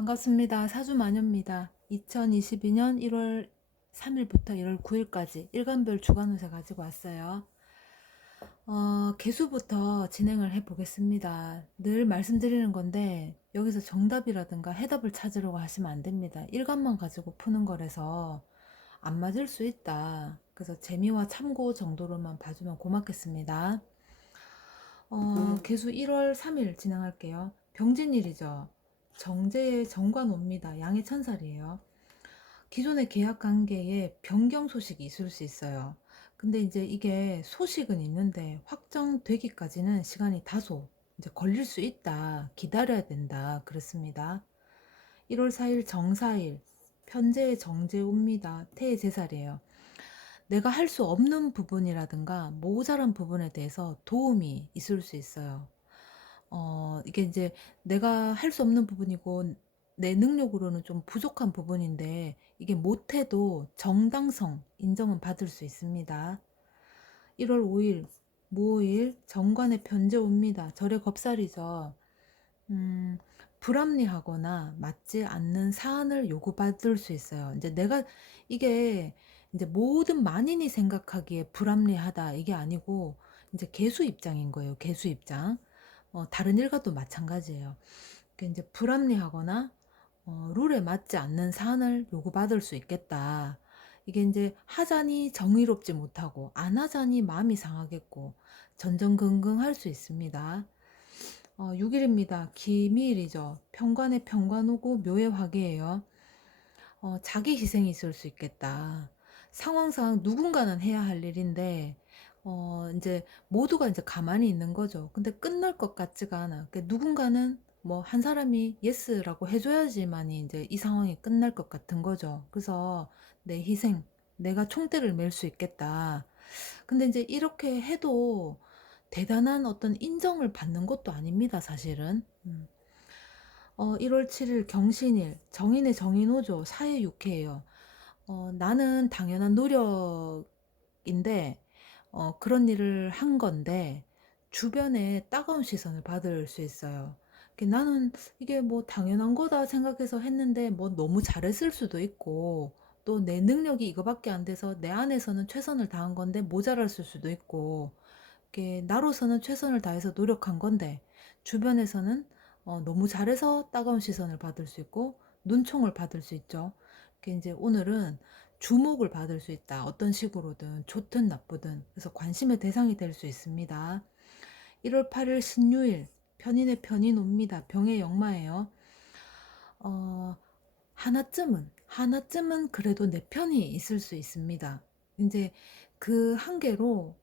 반갑습니다. 사주마녀입니다. 2022년 1월 3일부터 1월 9일까지 일간별 주간 운세 가지고 왔어요. 개수부터 진행을 해 보겠습니다. 늘 말씀드리는 건데 여기서 정답이라든가 해답을 찾으려고 하시면 안 됩니다. 일간만 가지고 푸는 거라서 안 맞을 수 있다. 그래서 재미와 참고 정도로만 봐주면 고맙겠습니다. 개수 1월 3일 진행할게요. 병진일이죠. 정제의 정관옵니다. 양의 천살이에요. 기존의 계약 관계에 변경 소식이 있을 수 있어요. 근데 이제 이게 소식은 있는데 확정되기까지는 시간이 다소 이제 걸릴 수 있다. 기다려야 된다. 그렇습니다. 1월 4일 정사일, 편제의 정제옵니다. 태의 제살이에요. 내가 할 수 없는 부분이라든가 모자란 부분에 대해서 도움이 있을 수 있어요. 이게 이제 내가 할 수 없는 부분이고 내 능력으로는 좀 부족한 부분인데 이게 못해도 정당성 인정은 받을 수 있습니다. 1월 5일 모일 정관의 편제 옵니다. 절의 겁살이죠. 음, 불합리하거나 맞지 않는 사안을 요구받을 수 있어요. 이제 내가 이게 이제 모든 만인이 생각하기에 불합리하다 이게 아니고 이제 개수 입장인 거예요. 개수 입장. 다른 일과도 마찬가지예요. 이제 불합리하거나 룰에 맞지 않는 사안을 요구받을 수 있겠다. 이게 이제 하자니 정의롭지 못하고 안 하자니 마음이 상하겠고 전전긍긍할 수 있습니다. 6일입니다. 기미일이죠. 편관의 편관오고 묘의 화기예요. 자기 희생이 있을 수 있겠다. 상황상 누군가는 해야 할 일인데 이제 모두가 이제 가만히 있는 거죠. 근데 끝날 것 같지가 않아. 그러니까 누군가는 뭐 한 사람이 예스라고 해줘야지만이 이제 이 상황이 끝날 것 같은 거죠. 그래서 내 희생, 내가 총대를 맬 수 있겠다. 근데 이제 이렇게 해도 대단한 어떤 인정을 받는 것도 아닙니다, 사실은. 1월 7일 경신일, 정인의 정인호죠. 사회육회예요. 나는 당연한 노력인데, 그런 일을 한 건데, 주변에 따가운 시선을 받을 수 있어요. 나는 이게 뭐 당연한 거다 생각해서 했는데, 뭐 너무 잘했을 수도 있고, 또 내 능력이 이거밖에 안 돼서 내 안에서는 최선을 다한 건데 모자랐을 수도 있고, 이게 나로서는 최선을 다해서 노력한 건데, 주변에서는 너무 잘해서 따가운 시선을 받을 수 있고, 눈총을 받을 수 있죠. 이제 오늘은 주목을 받을 수 있다. 어떤 식으로든 좋든 나쁘든. 그래서 관심의 대상이 될 수 있습니다. 1월 8일 신유일 편인의 편인 옵니다. 병의 역마예요. 어, 하나쯤은 그래도 내 편이 있을 수 있습니다. 이제 그 한계로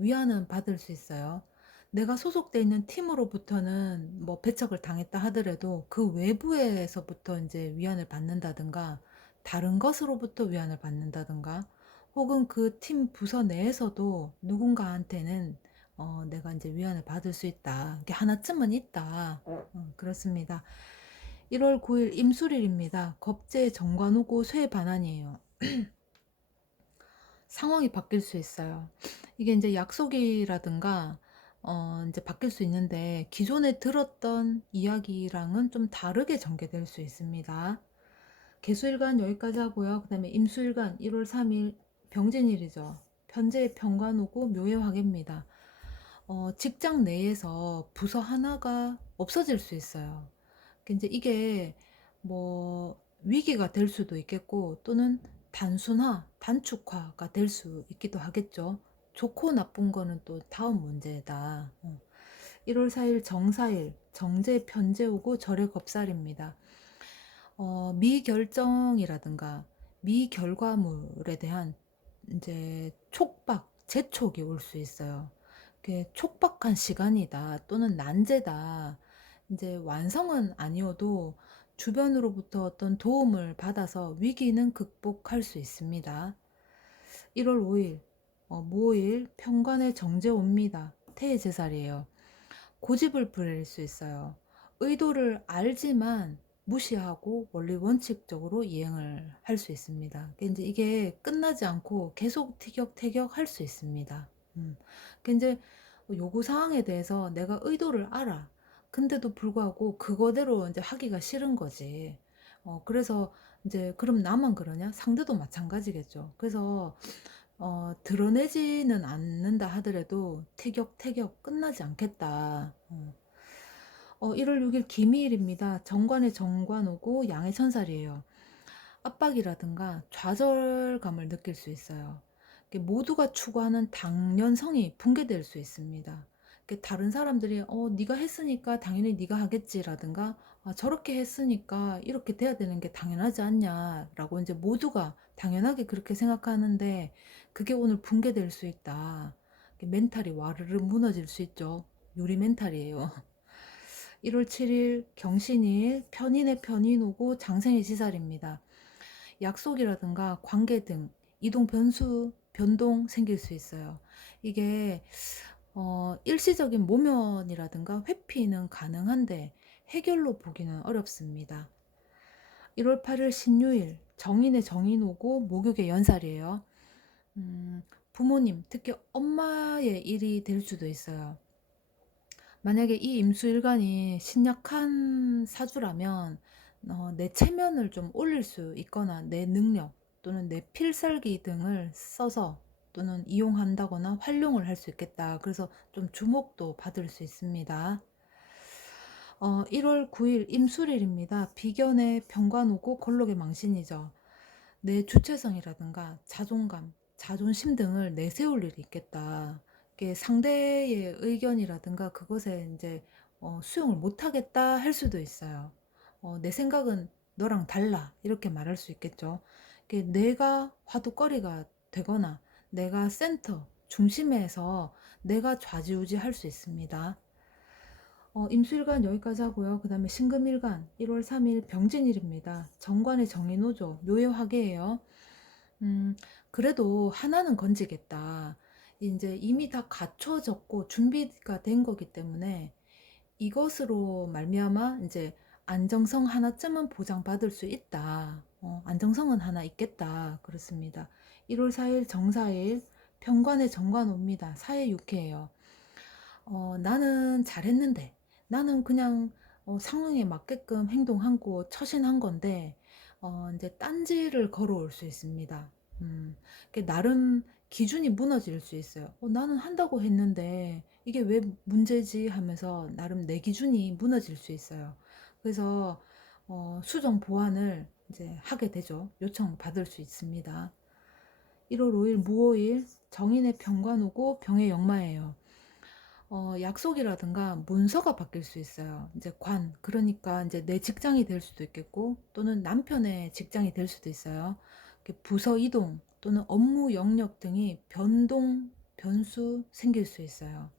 위안은 받을 수 있어요. 내가 소속돼 있는 팀으로부터는 뭐 배척을 당했다 하더라도 그 외부에서부터 이제 위안을 받는다든가 다른 것으로부터 위안을 받는다든가 혹은 그 팀 부서 내에서도 누군가한테는 내가 이제 위안을 받을 수 있다. 이게 하나쯤은 있다. 그렇습니다. 1월 9일 임술일입니다. 겁재 정관우고 쇠 반환이에요. 상황이 바뀔 수 있어요. 이게 이제 약속이라든가 이제 바뀔 수 있는데 기존에 들었던 이야기랑은 좀 다르게 전개될 수 있습니다. 개수일간 여기까지 하고요. 그 다음에 임수일간 1월 3일 병진일이죠. 편제의 편관오고 묘의 화개입니다. 직장 내에서 부서 하나가 없어질 수 있어요. 이제 이게 뭐 위기가 될 수도 있겠고 또는 단순화, 단축화가 될 수 있기도 하겠죠. 좋고 나쁜 거는 또 다음 문제다. 1월 4일 정사일, 정제 편제 오고 절의 겁살입니다. 미결정이라든가 미결과물에 대한 이제 촉박, 재촉이 올 수 있어요. 그게 촉박한 시간이다 또는 난제다. 이제 완성은 아니어도 주변으로부터 어떤 도움을 받아서 위기는 극복할 수 있습니다. 1월 5일 무오일 편관의 정제 옵니다. 태의 제살이에요. 고집을 부릴 수 있어요. 의도를 알지만 무시하고 원리 원칙적으로 이행을 할 수 있습니다. 이제 이게 끝나지 않고 계속 티격태격 할 수 있습니다. 이제 요구 사항에 대해서 내가 의도를 알아. 근데도 불구하고 그거대로 이제 하기가 싫은 거지. 그래서 이제 '그럼 나만 그러냐?' 상대도 마찬가지겠죠. 그래서 드러내지는 않는다 하더라도 티격태격 끝나지 않겠다. 1월 6일 기미일입니다. 정관의 정관 오고 양의 천살이에요. 압박이라든가 좌절감을 느낄 수 있어요. 이게 모두가 추구하는 당연성이 붕괴될 수 있습니다. 이게 다른 사람들이 네가 했으니까 당연히 네가 하겠지라든가 저렇게 했으니까 이렇게 돼야 되는 게 당연하지 않냐라고 이제 모두가 당연하게 그렇게 생각하는데 그게 오늘 붕괴될 수 있다. 이게 멘탈이 와르르 무너질 수 있죠. 유리 멘탈이에요. 1월 7일 경신일 편인의 편인 오고 장생의 지살입니다. 약속이라든가 관계 등 이동 변수, 변동 생길 수 있어요. 이게 일시적인 모면이라든가 회피는 가능한데 해결로 보기는 어렵습니다. 1월 8일 신유일 정인의 정인 오고 목욕의 연살이에요. 부모님, 특히 엄마의 일이 될 수도 있어요. 만약에 이 임수일간이 신약한 사주라면 내 체면을 좀 올릴 수 있거나 내 능력 또는 내 필살기 등을 써서 또는 이용한다거나 활용을 할 수 있겠다. 그래서 좀 주목도 받을 수 있습니다. 1월 9일 임술일입니다. 비견의 병관 오고 걸록의 망신이죠. 내 주체성이라든가 자존감, 자존심 등을 내세울 일이 있겠다. 이게 상대의 의견이라든가 그것에 이제 수용을 못하겠다 할 수도 있어요. 내 생각은 너랑 달라 이렇게 말할 수 있겠죠. 이게 내가 화두거리가 되거나 내가 센터, 중심에서 내가 좌지우지할 수 있습니다. 임수일간 여기까지 하고요. 그 다음에 신금일간 1월 3일 병진일입니다. 정관의 정인오죠. 묘해화계예요. 그래도 하나는 건지겠다. 이제 이미 다 갖춰졌고 준비가 된 거기 때문에 이것으로 말미암아 이제 안정성 하나쯤은 보장받을 수 있다. 안정성은 하나 있겠다. 그렇습니다. 1월 4일 정사일 편관의 정관 옵니다. 사회 육회예요. 나는 잘했는데 나는 그냥 상황에 맞게끔 행동하고 처신한 건데 이제 딴지를 걸어올 수 있습니다. 나름 기준이 무너질 수 있어요. 나는 한다고 했는데 이게 왜 문제지 하면서 나름 내 기준이 무너질 수 있어요. 그래서 수정 보완을 이제 하게 되죠. 요청 받을 수 있습니다. 1월 5일 무오일 정인의 병관 오고 병의 역마예요. 약속이라든가 문서가 바뀔 수 있어요. 이제 그러니까 이제 내 직장이 될 수도 있겠고, 또는 남편의 직장이 될 수도 있어요. 부서 이동 또는 업무 영역 등이 변수 생길 수 있어요.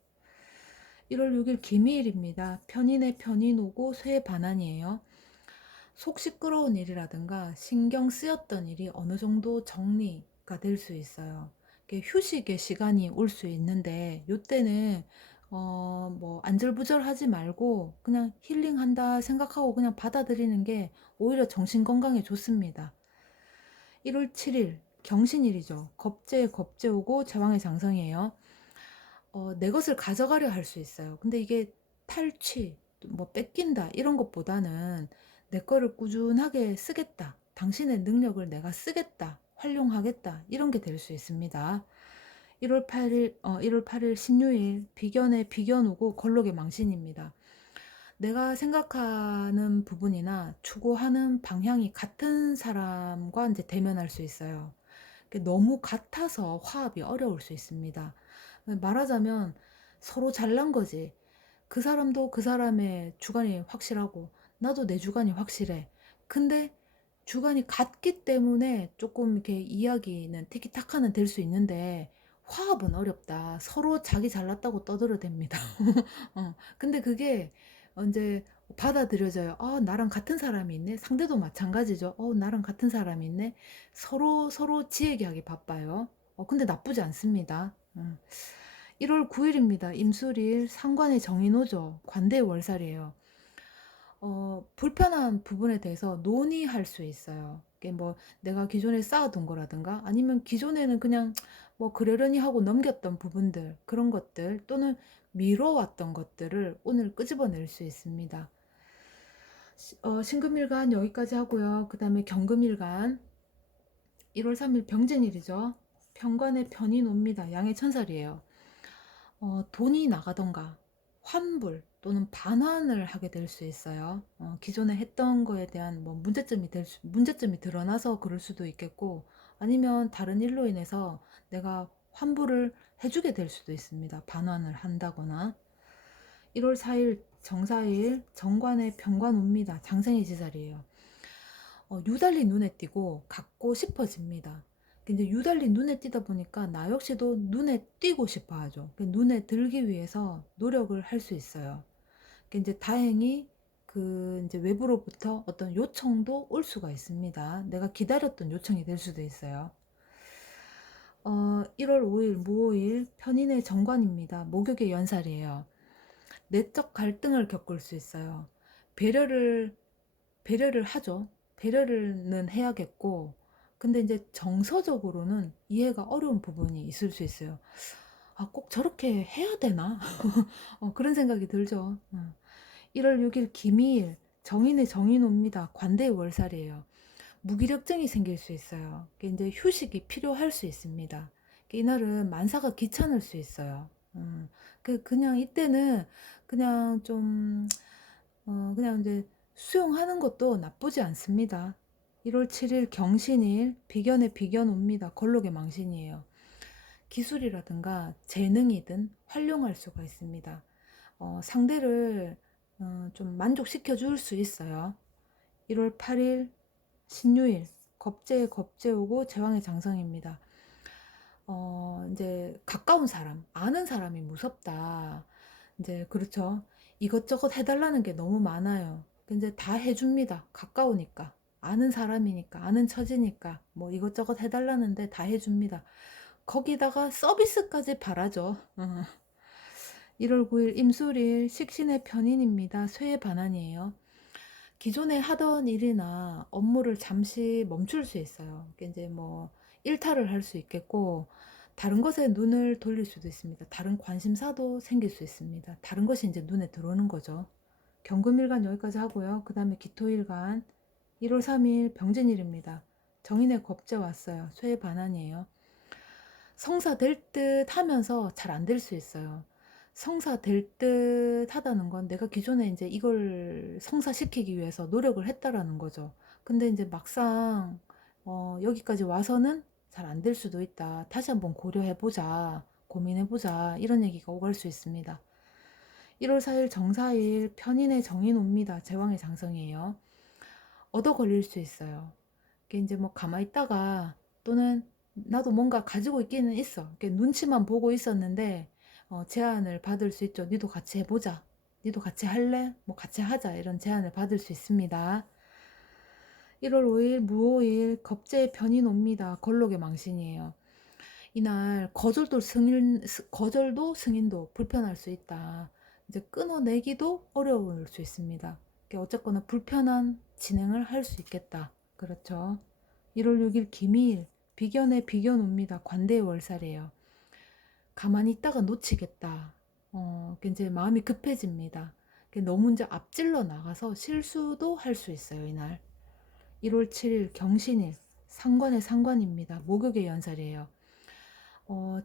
1월 6일 기미일입니다. 편인의 편인 오고 쇠의 반환이에요. 속 시끄러운 일이라든가 신경 쓰였던 일이 어느 정도 정리가 될 수 있어요. 휴식의 시간이 올 수 있는데 요때는 뭐 안절부절하지 말고 그냥 힐링한다 생각하고 그냥 받아들이는 게 오히려 정신 건강에 좋습니다. 1월 7일 경신일이죠. 겁재 오고 제왕의 장성이에요. 내 것을 가져가려 할 수 있어요. 근데 이게 탈취, 뭐 뺏긴다 이런 것보다는 내 거를 꾸준하게 쓰겠다. 당신의 능력을 내가 쓰겠다. 활용하겠다. 이런 게 될 수 있습니다. 1월 8일 신유일 비견의 비견 오고 걸록의 망신입니다. 내가 생각하는 부분이나 추구하는 방향이 같은 사람과 이제 대면할 수 있어요. 너무 같아서 화합이 어려울 수 있습니다. 말하자면 서로 잘난 거지. 그 사람도 그 사람의 주관이 확실하고 나도 내 주관이 확실해. 근데 주관이 같기 때문에 조금 이렇게 이야기는 티키타카는 될 수 있는데 화합은 어렵다. 서로 자기 잘났다고 떠들어댑니다. 근데 그게 이제 받아들여져요. 나랑 같은 사람이 있네. 상대도 마찬가지죠. 나랑 같은 사람이 있네. 서로 지 얘기하기 바빠요. 근데 나쁘지 않습니다. 1월 9일입니다. 임술일 상관의 정인오죠. 관대의 월살이에요. 불편한 부분에 대해서 논의할 수 있어요. 이게 뭐 내가 기존에 쌓아둔 거라든가 아니면 기존에는 그냥 뭐 그러려니 하고 넘겼던 부분들, 그런 것들 또는 미뤄왔던 것들을 오늘 끄집어낼 수 있습니다. 신금일간 여기까지 하고요. 그 다음에 경금일간 1월 3일 병진일이죠. 편관의 편인 옵니다. 양의 천살이에요. 돈이 나가던가 환불 또는 반환을 하게 될 수 있어요. 기존에 했던 거에 대한 뭐 문제점이 드러나서 그럴 수도 있겠고, 아니면 다른 일로 인해서 내가 환불을 해주게 될 수도 있습니다. 반환을 한다거나. 1월 4일 정사일 정관의 병관 옵니다. 장생의 지살이에요. 유달리 눈에 띄고 갖고 싶어집니다. 근데 유달리 눈에 띄다 보니까 나 역시도 눈에 띄고 싶어 하죠. 눈에 들기 위해서 노력을 할 수 있어요. 이제 다행히 그 이제 외부로부터 어떤 요청도 올 수가 있습니다. 내가 기다렸던 요청이 될 수도 있어요. 1월 5일 무오일 편인의 정관입니다. 목욕의 연살이에요. 내적 갈등을 겪을 수 있어요. 배려를 하죠. 배려는 해야겠고, 근데 이제 정서적으로는 이해가 어려운 부분이 있을 수 있어요. 아, 꼭 저렇게 해야 되나? 그런 생각이 들죠. 1월 6일 김희일 정인의 정인호입니다. 관대의 월살이에요. 무기력증이 생길 수 있어요. 이제 휴식이 필요할 수 있습니다. 이날은 만사가 귀찮을 수 있어요. 그냥 이때는 그냥 좀 그냥 이제 수용하는 것도 나쁘지 않습니다. 1월 7일 경신일 비견의 비견 옵니다. 걸록의 망신이에요. 기술이라든가 재능이든 활용할 수가 있습니다. 상대를 좀 만족시켜 줄 수 있어요. 1월 8일 신유일 겁재에 겁재 오고 제왕의 장성입니다. 이제 가까운 사람, 아는 사람이 무섭다. 이제 그렇죠. 이것저것 해달라는 게 너무 많아요. 근데 다 해줍니다. 가까우니까. 아는 사람이니까, 아는 처지니까, 뭐 이것저것 해달라는데 다 해줍니다. 거기다가 서비스까지 바라죠. 1월 9일 임술일 식신의 편인입니다. 쇠의 반환이에요. 기존에 하던 일이나 업무를 잠시 멈출 수 있어요. 이제 뭐 일탈을 할 수 있겠고, 다른 것에 눈을 돌릴 수도 있습니다. 다른 관심사도 생길 수 있습니다. 다른 것이 이제 눈에 들어오는 거죠. 경금일간 여기까지 하고요. 그 다음에 기토일간 1월 3일 병진일입니다. 정인의 겁재 왔어요. 쇠의 반환이에요. 성사 될 듯 하면서 잘 안 될 수 있어요. 성사 될 듯 하다는 건 내가 기존에 이제 이걸 성사시키기 위해서 노력을 했다라는 거죠. 근데 이제 막상 여기까지 와서는 잘 안 될 수도 있다. 다시 한번 고려해보자. 고민해보자. 이런 얘기가 오갈 수 있습니다. 1월 4일 정사일 편인의 정인 옵니다. 제왕의 장성이에요. 얻어 걸릴 수 있어요. 이게 이제 뭐 가만히 있다가 또는 나도 뭔가 가지고 있기는 있어. 눈치만 보고 있었는데 제안을 받을 수 있죠. 니도 같이 해보자. 니도 같이 할래? 뭐 같이 하자. 이런 제안을 받을 수 있습니다. 1월 5일 무오일 겁재의 편인 옵니다. 걸록의 망신이에요. 이날 거절도 승인도 불편할 수 있다. 이제 끊어내기도 어려울 수 있습니다. 어쨌거나 불편한 진행을 할 수 있겠다. 그렇죠. 1월 6일 김희일 비견의 비견 옵니다. 관대의 월살이에요. 가만히 있다가 놓치겠다. 이제 마음이 급해집니다. 너무 이제 앞질러 나가서 실수도 할 수 있어요. 이날 1월 7일 경신일 상관의 상관입니다. 목욕의 연살이에요.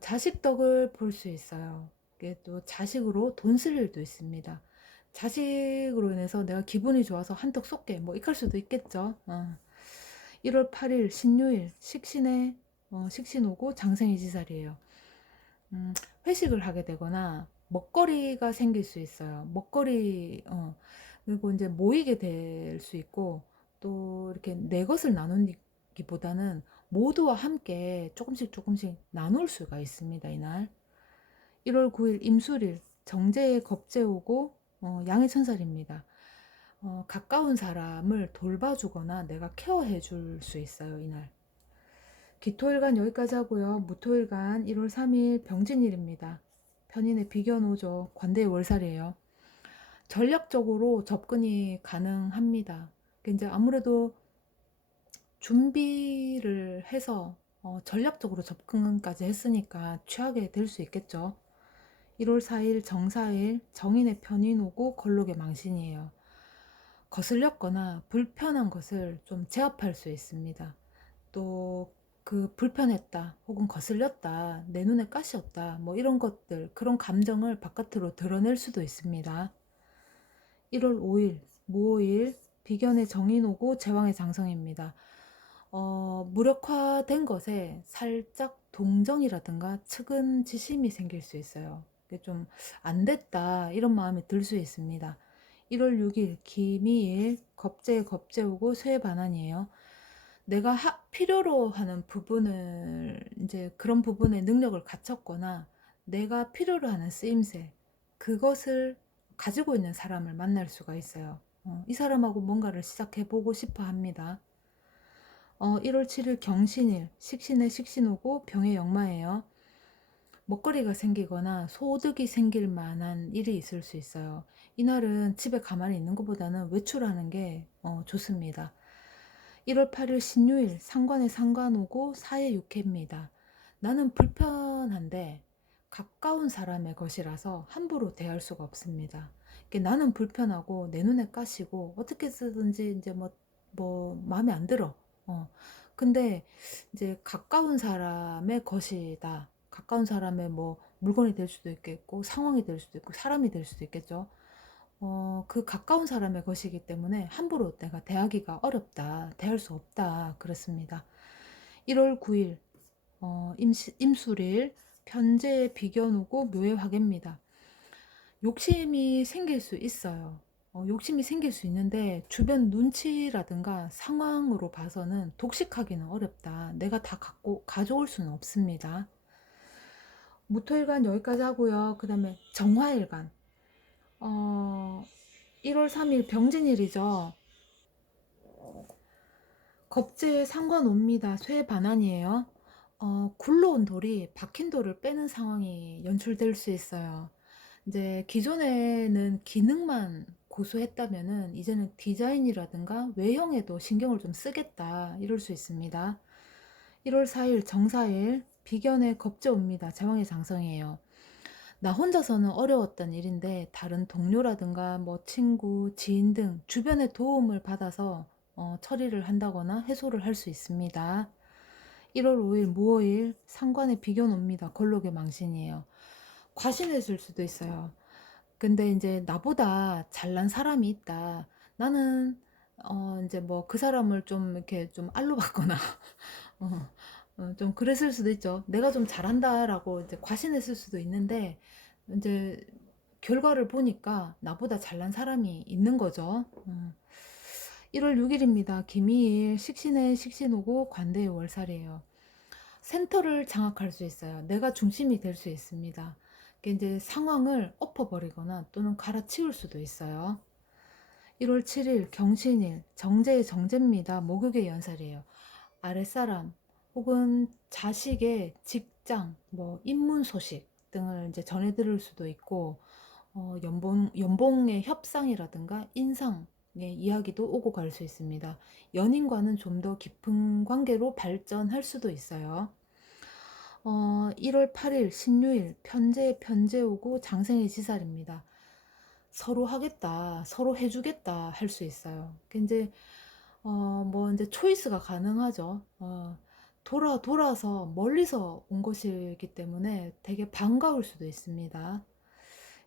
자식 덕을 볼 수 있어요. 이게 또 자식으로 돈 쓸 일도 있습니다. 자식으로 인해서 내가 기분이 좋아서 한턱 쏠게 뭐 이럴 수도 있겠죠. 1월 8일 신유일 식신 오고 장생의 지살이에요. 회식을 하게 되거나 먹거리가 생길 수 있어요. 먹거리 그리고 이제 모이게 될 수 있고, 또 이렇게 내 것을 나누기보다는 모두와 함께 조금씩 나눌 수가 있습니다. 이날 1월 9일 임술일 정제의 겁재 오고 양의 천살입니다. 가까운 사람을 돌봐주거나 내가 케어해 줄 수 있어요. 이날 기토일간 여기까지 하고요. 무토일간 1월 3일 병진일입니다. 편인의 비견오죠. 관대의 월살이에요. 전략적으로 접근이 가능합니다. 이제 아무래도 준비를 해서 전략적으로 접근까지 했으니까 취하게 될 수 있겠죠. 1월 4일 정사일 정인의 편인 오고 걸록의 망신이에요. 거슬렸거나 불편한 것을 좀 제압할 수 있습니다. 또 그 불편했다 혹은 거슬렸다 내 눈에 가시였다 뭐 이런 것들 그런 감정을 바깥으로 드러낼 수도 있습니다. 1월 5일 무오일 비견의 정인 오고 제왕의 장성입니다. 무력화된 것에 살짝 동정이라든가 측은지심이 생길 수 있어요. 좀 안 됐다 이런 마음이 들 수 있습니다. 1월 6일 기미일 겁재에 겁재 오고 쇠의 반환이에요. 내가 필요로 하는 부분을 이제 그런 부분에 능력을 갖췄거나 내가 필요로 하는 쓰임새 그것을 가지고 있는 사람을 만날 수가 있어요. 이 사람하고 뭔가를 시작해 보고 싶어 합니다. 1월 7일 경신일 식신의 식신 오고 병의 역마예요. 먹거리가 생기거나 소득이 생길 만한 일이 있을 수 있어요. 이날은 집에 가만히 있는 것보다는 외출하는 게 좋습니다. 1월 8일 신유일 상관에 상관 오고 사의 육해입니다. 나는 불편한데 가까운 사람의 것이라서 함부로 대할 수가 없습니다. 나는 불편하고 내 눈에 까시고 어떻게 쓰든지 이제 뭐 마음에 안 들어. 근데 이제 가까운 사람의 것이다. 가까운 사람의 뭐 물건이 될 수도 있겠고 상황이 될 수도 있고 사람이 될 수도 있겠죠. 그 가까운 사람의 것이기 때문에 함부로 내가 대하기가 어렵다, 대할 수 없다, 그렇습니다. 1월 9일, 임술일, 편제의 비견 오고 묘의 화개입니다. 욕심이 생길 수 있어요. 욕심이 생길 수 있는데 주변 눈치라든가 상황으로 봐서는 독식하기는 어렵다. 내가 다 가져올 수는 없습니다. 무토일간 여기까지 하고요. 그 다음에 정화일간. 어, 1월 3일 병진일이죠. 겁재에 상관옵니다. 쇠 반환이에요. 굴러온 돌이 박힌 돌을 빼는 상황이 연출될 수 있어요. 이제 기존에는 기능만 고수했다면은 이제는 디자인이라든가 외형에도 신경을 좀 쓰겠다 이럴 수 있습니다. 1월 4일 정사일 비견의 겁재 옵니다. 제왕의 장성이에요. 나 혼자서는 어려웠던 일인데 다른 동료라든가 뭐 친구, 지인 등 주변의 도움을 받아서 처리를 한다거나 해소를 할 수 있습니다. 1월 5일 무오일 상관의 비견 옵니다. 걸록의 망신이에요. 과신했을 수도 있어요. 근데 이제 나보다 잘난 사람이 있다. 나는 이제 뭐 그 사람을 좀 이렇게 좀 알로 받거나 어, 좀 그랬을 수도 있죠. 내가 좀 잘한다라고 이제 과신했을 수도 있는데 이제 결과를 보니까 나보다 잘난 사람이 있는 거죠. 1월 6일입니다. 김희일 식신의 식신오고 관대의 월살이에요. 센터를 장악할 수 있어요. 내가 중심이 될 수 있습니다. 이제 상황을 엎어버리거나 또는 갈아치울 수도 있어요. 1월 7일 경신일 정제의 정제입니다. 목욕의 연살이에요. 아랫사람 혹은 자식의 직장, 뭐 입문 소식 등을 이제 전해 들을 수도 있고 연봉의 협상이라든가 인상의 이야기도 오고 갈 수 있습니다. 연인과는 좀 더 깊은 관계로 발전할 수도 있어요. 1월 8일 신유일 편제 오고 장생의 지살입니다. 서로 하겠다, 서로 해주겠다 할 수 있어요. 이제 뭐 이제 초이스가 가능하죠. 돌아서 멀리서 온 것이기 때문에 되게 반가울 수도 있습니다.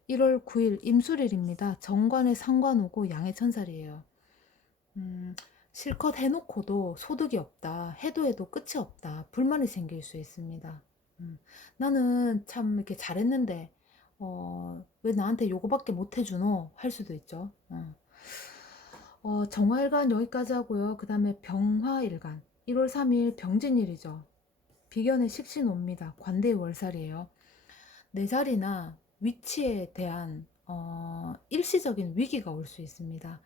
1월 9일 임술일입니다. 정관에 상관 오고 양의 천살이에요. 실컷 해놓고도 소득이 없다. 해도 끝이 없다. 불만이 생길 수 있습니다. 나는 참 이렇게 잘했는데 왜 나한테 요거밖에 못 해주노? 할 수도 있죠. 정화일간 여기까지 하고요. 그 다음에 병화일간 1월 3일 병진일이죠. 비견의 식신 옵니다. 관대의 월살이에요. 내 자리나 위치에 대한 일시적인 위기가 올 수 있습니다.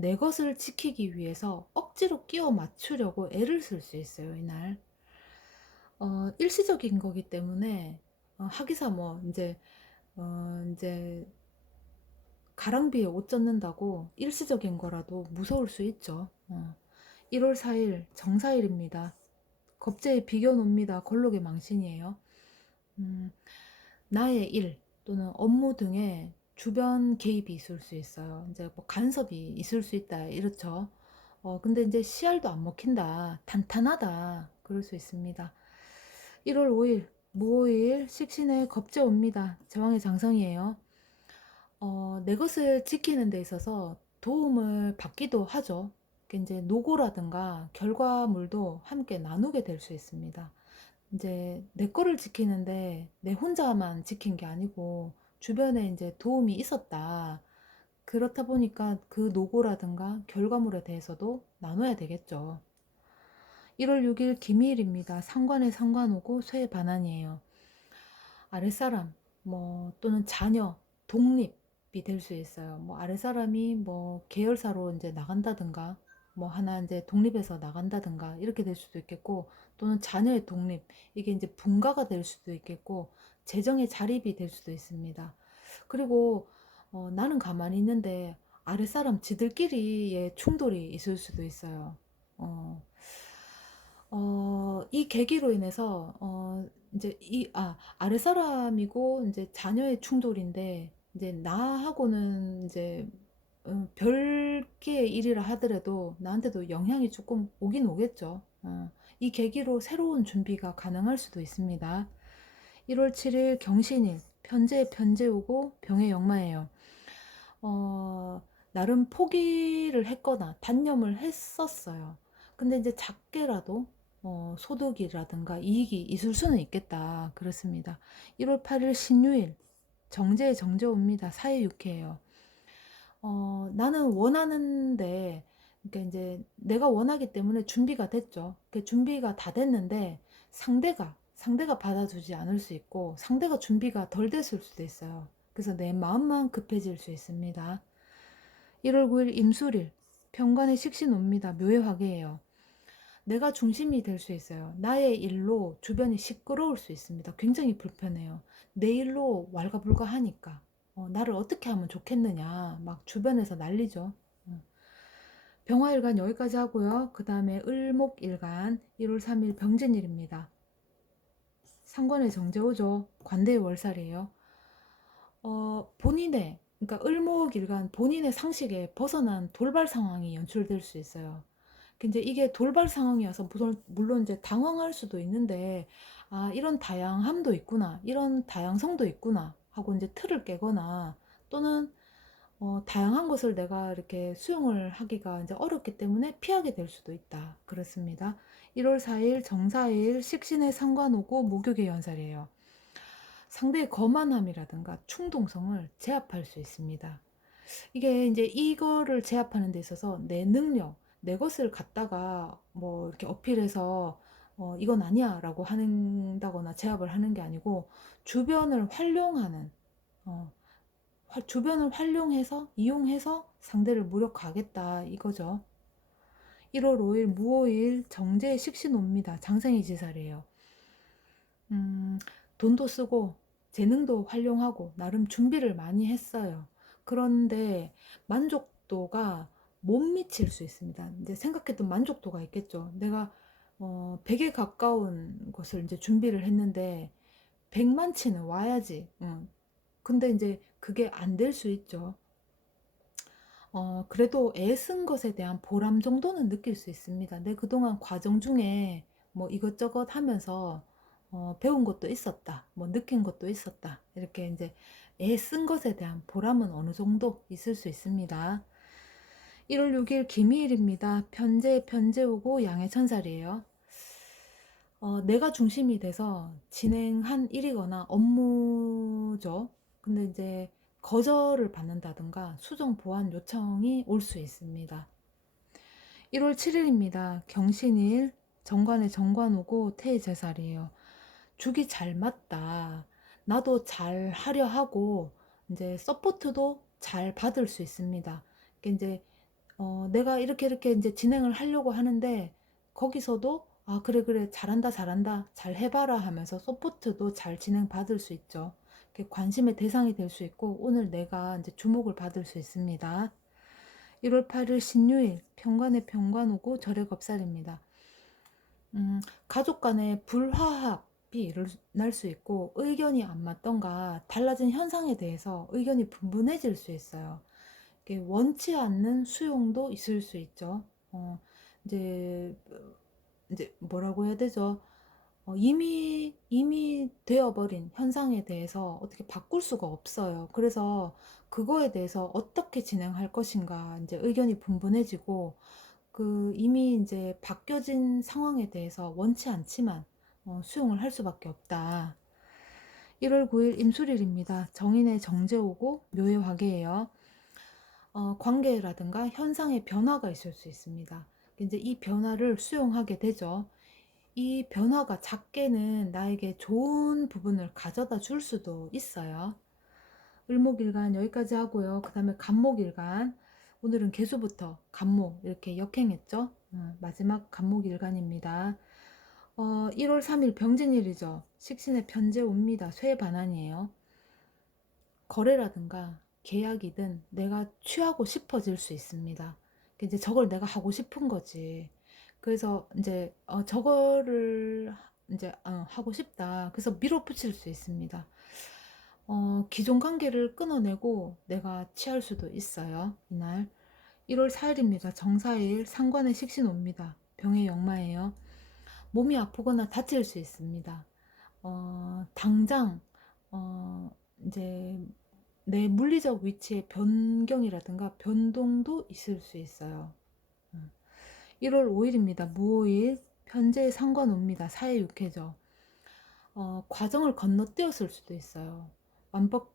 내 것을 지키기 위해서 억지로 끼워 맞추려고 애를 쓸 수 있어요, 이날. 일시적인 거기 때문에 하기사 뭐 이제 가랑비에 옷 젖는다고 일시적인 거라도 무서울 수 있죠. 1월 4일 정사일입니다. 겁재에 비견옵니다. 걸록의 망신이에요. 음, 나의 일 또는 업무 등에 주변 개입이 있을 수 있어요. 이제 뭐 간섭이 있을 수 있다 이렇죠. 근데 이제 씨알도 안 먹힌다, 단단하다 그럴 수 있습니다. 1월 5일 무오일 식신의 겁재 옵니다. 제왕의 장성이에요. 내 것을 지키는 데 있어서 도움을 받기도 하죠. 이제 노고라든가 결과물도 함께 나누게 될 수 있습니다. 이제 내 거를 지키는데 내 혼자만 지킨 게 아니고 주변에 이제 도움이 있었다. 그렇다 보니까 그 노고라든가 결과물에 대해서도 나눠야 되겠죠. 1월 6일 기미일입니다. 상관에 상관오고 쇠의 반환이에요. 아랫사람 뭐 또는 자녀 독립이 될 수 있어요. 뭐 아랫사람이 뭐 계열사로 이제 나간다든가 뭐 하나 이제 독립해서 나간다든가 이렇게 될 수도 있겠고, 또는 자녀의 독립, 이게 이제 분가가 될 수도 있겠고, 재정의 자립이 될 수도 있습니다. 그리고 나는 가만히 있는데 아랫사람 지들끼리의 충돌이 있을 수도 있어요. 어, 이 계기로 인해서 이제 아랫사람이고 이제 자녀의 충돌인데, 이제 나하고는 이제 별개의 일이라 하더라도 나한테도 영향이 조금 오긴 오겠죠. 이 계기로 새로운 준비가 가능할 수도 있습니다. 1월 7일 경신일, 편재에 편재 오고 병의 역마예요. 나름 포기를 했거나 단념을 했었어요. 근데 이제 작게라도 소득이라든가 이익이 있을 수는 있겠다. 그렇습니다. 1월 8일 신유일, 정제에 정제 옵니다. 사회육회예요. 나는 원하는데, 그러니까 이제 내가 원하기 때문에 준비가 됐죠. 그 준비가 다 됐는데 상대가 받아주지 않을 수 있고, 상대가 준비가 덜 됐을 수도 있어요. 그래서 내 마음만 급해질 수 있습니다. 1월 9일 임술일, 편관의 식신 옵니다. 묘해화계예요. 내가 중심이 될 수 있어요. 나의 일로 주변이 시끄러울 수 있습니다. 굉장히 불편해요. 내 일로 왈가불가하니까 나를 어떻게 하면 좋겠느냐 막 주변에서 난리죠. 병화일간 여기까지 하고요. 그 다음에 을목일간 1월 3일 병진일입니다. 상관의 정제오죠. 관대의 월살이에요. 본인의, 그러니까 을목일간 본인의 상식에 벗어난 돌발 상황이 연출될 수 있어요. 근데 이게 돌발 상황이어서 물론 이제 당황할 수도 있는데, 이런 다양함도 있구나, 이런 다양성도 있구나 하고 이제 틀을 깨거나, 또는 다양한 것을 내가 이렇게 수용을 하기가 이제 어렵기 때문에 피하게 될 수도 있다. 그렇습니다. 1월 4일 정사일 식신의 상관오고 목욕의 연살이에요. 상대의 거만함이라든가 충동성을 제압할 수 있습니다. 이게 이제 이거를 제압하는 데 있어서 내 능력, 내 것을 갖다가 뭐 이렇게 어필해서 이건 아니야 라고 한다거나 제압을 하는 게 아니고, 주변을 활용하는, 주변을 활용해서 이용해서 상대를 무력화하겠다 이거죠. 1월 5일 무오일 정제의 식신 옵니다. 장생의 지살이에요. 돈도 쓰고 재능도 활용하고 나름 준비를 많이 했어요. 그런데 만족도가 못 미칠 수 있습니다. 이제 생각했던 만족도가 있겠죠. 내가 100에 가까운 것을 이제 준비를 했는데 100만치는 와야지. 근데 이제 그게 안 될 수 있죠. 그래도 애쓴 것에 대한 보람 정도는 느낄 수 있습니다. 내 그동안 과정 중에 뭐 이것저것 하면서 배운 것도 있었다, 뭐 느낀 것도 있었다. 이렇게 이제 애쓴 것에 대한 보람은 어느 정도 있을 수 있습니다. 1월 6일 기미일입니다. 편재 오고 양의 천살이에요. 내가 중심이 돼서 진행한 일이거나 업무죠. 근데 이제 거절을 받는다든가 수정 보완 요청이 올 수 있습니다. 1월 7일입니다. 경신일, 정관에 정관 오고 태의 제살이에요. 죽이 잘 맞다. 나도 잘 하려 하고 이제 서포트도 잘 받을 수 있습니다. 이제 내가 이렇게 이제 진행을 하려고 하는데, 거기서도 그래 잘한다 잘 해봐라 하면서 서포트도 잘 진행받을 수 있죠. 이렇게 관심의 대상이 될 수 있고 오늘 내가 이제 주목을 받을 수 있습니다. 1월 8일 신유일 편관의 편관오고 절의 겁살입니다. 가족 간의 불화합이 일어날 수 있고 의견이 안 맞던가 달라진 현상에 대해서 의견이 분분해질 수 있어요. 이게 원치 않는 수용도 있을 수 있죠. 이제 이제 뭐라고 해야 되죠? 이미 되어버린 현상에 대해서 어떻게 바꿀 수가 없어요. 그래서 그거에 대해서 어떻게 진행할 것인가 이제 의견이 분분해지고 그 이미 이제 바뀌어진 상황에 대해서 원치 않지만 수용을 할 수밖에 없다. 1월 9일 임술일입니다. 정인의 정제 오고 묘의 화개예요. 관계라든가 현상의 변화가 있을 수 있습니다. 이제 이 변화를 수용하게 되죠. 이 변화가 작게는 나에게 좋은 부분을 가져다 줄 수도 있어요. 을목일간 여기까지 하고요. 그 다음에 간목일간. 오늘은 개수부터 간목 이렇게 역행했죠. 마지막 간목일간입니다. 1월 3일 병진일이죠. 식신의 편제 옵니다. 쇠 반환이에요. 거래라든가 계약이든 내가 취하고 싶어질 수 있습니다. 이제 저걸 내가 하고 싶은 거지. 그래서 이제 저거를 이제 하고 싶다. 그래서 밀어붙일 수 있습니다. 기존 관계를 끊어내고 내가 취할 수도 있어요. 이날 1월 4일입니다. 정사일 상관의 식신 옵니다. 병의 역마예요. 몸이 아프거나 다칠 수 있습니다. 당장 이제 내 물리적 위치의 변경이라든가 변동도 있을 수 있어요. 1월 5일입니다. 무오일 현재의 상관옵니다. 사회육회죠. 과정을 건너뛰었을 수도 있어요.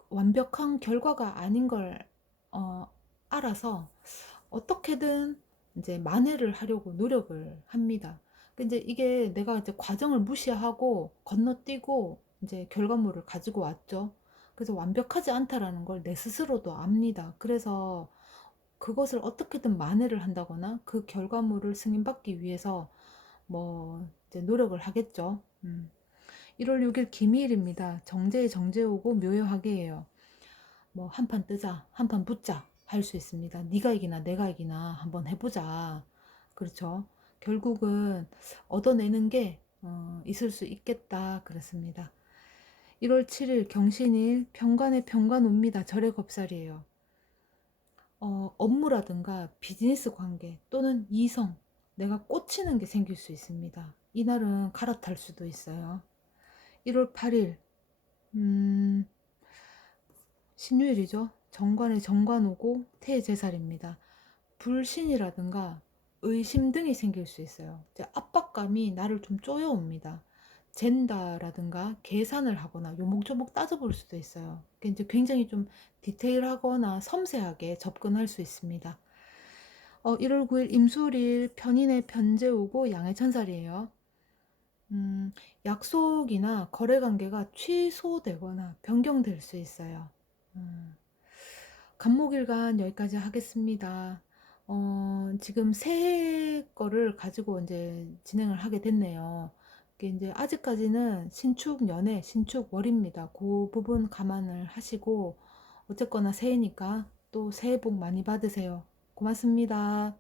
완벽한 결과가 아닌 걸 알아서 어떻게든 이제 만회를 하려고 노력을 합니다. 근데 이게 내가 이제 과정을 무시하고 건너뛰고 이제 결과물을 가지고 왔죠. 그래서 완벽하지 않다라는 걸 내 스스로도 압니다. 그래서 그것을 어떻게든 만회를 한다거나 그 결과물을 승인받기 위해서 뭐 이제 노력을 하겠죠. 1월 6일 김희일입니다. 정제의 정제오고 묘의 화개예요. 뭐 한판 뜨자, 한판 붙자 할 수 있습니다. 네가 이기나 내가 이기나 한번 해보자. 그렇죠. 결국은 얻어내는 게 있을 수 있겠다 그렇습니다. 1월 7일 경신일 편관의 편관 옵니다. 절의 겁살이에요. 업무라든가 비즈니스 관계 또는 이성 내가 꽂히는 게 생길 수 있습니다. 이날은 갈아탈 수도 있어요. 1월 8일 신유일이죠. 정관에 정관 오고 태제살입니다. 불신이라든가 의심 등이 생길 수 있어요. 이제 압박감이 나를 좀 쪼여옵니다. 잰다라든가 계산을 하거나 요목조목 따져볼 수도 있어요. 이제 굉장히 좀 디테일하거나 섬세하게 접근할 수 있습니다. 1월 9일 임술일 편인의 편제 오고 양의 천살이에요. 약속이나 거래관계가 취소되거나 변경될 수 있어요. 간목일간 여기까지 하겠습니다. 지금 새해 거를 가지고 이제 진행을 하게 됐네요. 이게 이제 아직까지는 신축 연애, 신축 월입니다. 그 부분 감안을 하시고 어쨌거나 새해니까 또 새해 복 많이 받으세요. 고맙습니다.